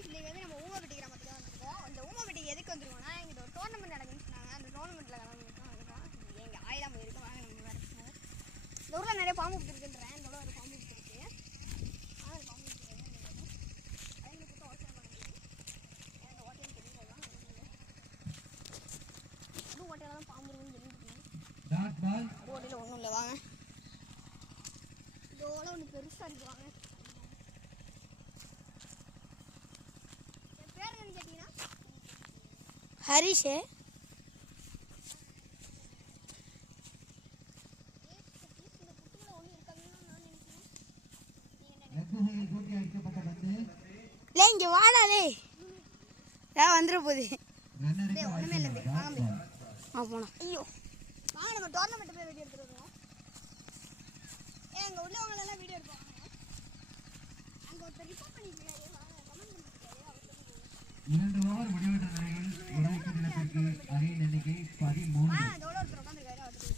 இன்னைக்கு வந்து நம்ம ஊமப்பட்டி கிராமத்துக்கு வந்திருக்கோம். இந்த ஊமப்பட்டிக்கு எதுக்கு வந்துருக்கோம்னா இங்கே ஒரு டோர்னமெண்ட் நடக்குன்னு சொன்னாங்க. அந்த டோர்னமெண்ட்டில் கலந்துருக்கோம். எங்கள் ஆய் தான் போயிருக்கோம். வாங்க நம்ம வேறு போவோம். இந்த ஊரில் நிறைய பாம்பு இருக்குன்றேன். இந்த ஊரில் ஒரு பாம்பு இருக்கு. ஆனால் பாம்பு அதுங்களுக்கு கூட்டம் ஓட்டம் பண்ணுறது அந்த ஓட்டையும் தெரியுதான் இன்னும் ஓட்டையில தான் பாம்பு இருக்குன்னு சொல்லியிருக்கேன். ஓட்டையில் ஒன்றும் இல்லை வாங்க. இதோட ஒன்று பெருசாக இருக்கு வாங்க. ஹரிஷ் இங்க வாடாலே வந்துட போகுது. போனா ஐயோ வாங்க நம்ம டோர்னமெண்ட் போய் வீடியோ எடுத்துட்டு வருவோம். எங்க உள்ளவங்க எல்லாம் வீடியோ எடுப்பாங்க. அங்க ஒருத்தர் ரிப்போர்ட் பண்ணிருக்காரு. வாங்க கமெண்ட் பண்ணிருக்காரு. 2 ஓவர் முடிவெற்ற நிலையில் உடைக்கு நிலத்திற்கு அணியின் எண்ணிக்கை 13. அதோட ஒருத்தர் உட்காந்துருக்காரு. அவருக்கு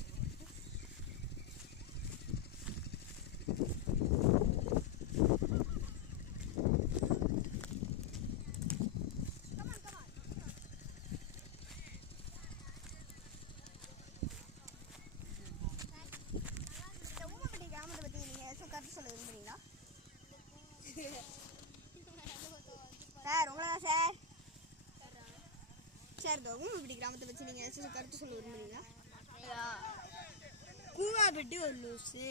இந்த ஊமப்பட்டி கிராமத்தை பற்றி நீங்கள் கருத்து சொல்ல விரும்புறீங்களா சார்? உங்களதான் சார். சார் இந்த ஊமப்பட்டி கிராமத்தை பற்றி நீங்கள் ஏதாச்சும் கருத்து சொல்ல விரும்புறீங்களா? கூவாப்பட்டி ஒரு லூஸு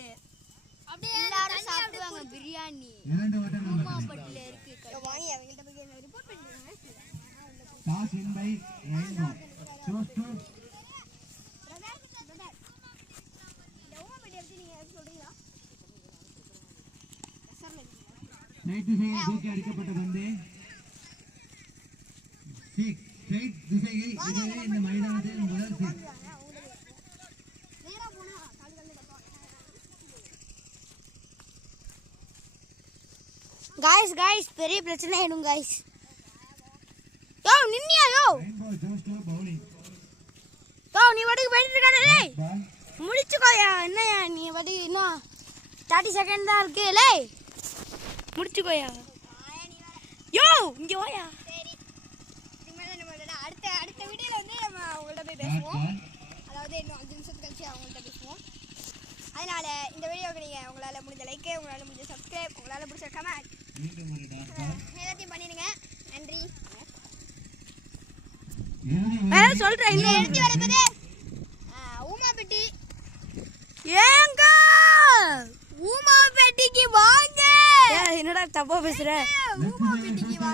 எல்லாரும் சாப்பிடுவாங்க பிரியாணி. 2 ஓட்டங்கள் கூவாப்பட்டியில் இருக்கு. வாங்கி அவங்கள்ட்ட போய் ரிப்போர்ட் பண்ணிடுங்க. Toss win by Rainbow. Choose to right திசையில் தூக்கி அடிக்கப்பட்ட பந்து ரைட் திசையில் இதுவே இந்த மைதானத்தில் முதல் சிக். गाइस பெரிய பிரச்சனை ஆயிடும் गाइस. யோ நின்னியா yo? Rainbow Jos to bowling. Yo நீ வடிக்கு போயிட்டு இருக்கானே டேய். முடிச்சுக்கோயா. என்னயா நீ வடி என்ன 30 செகண்ட் தான் இருக்கு. லேய் முடிச்சுக்கோயா. யோ இங்க வாயா. சரி இனிமேல் நம்ம அடுத்த வீடியோவில் வந்து நம்ம அவங்கள்ட்ட போய் பேசுவோம். அதாவது இன்னும் 5 நிமிஷத்துக்கு கழிச்சு அவங்கள்ட்ட பேசுவோம். அதனால இந்த வீடியோவுக்கு நீங்கள் உங்களால் முடிஞ்ச லைக்கு, உங்களால் முடிஞ்ச சப்ஸ்கிரைப், உங்களால் பிடிச்ச கமெண்ட் எல்லாத்தையும் பண்ணிடுங்க. நன்றி. சொல்றேன் இதை எழுதி வரப்பது ஊமாப்பட்டி. ஏங்க ஊமாப்பட்டிக்கு வாங்க. என்னடா தப்பா பேசுற? ஊமாப்பட்டிக்கு வாங்க.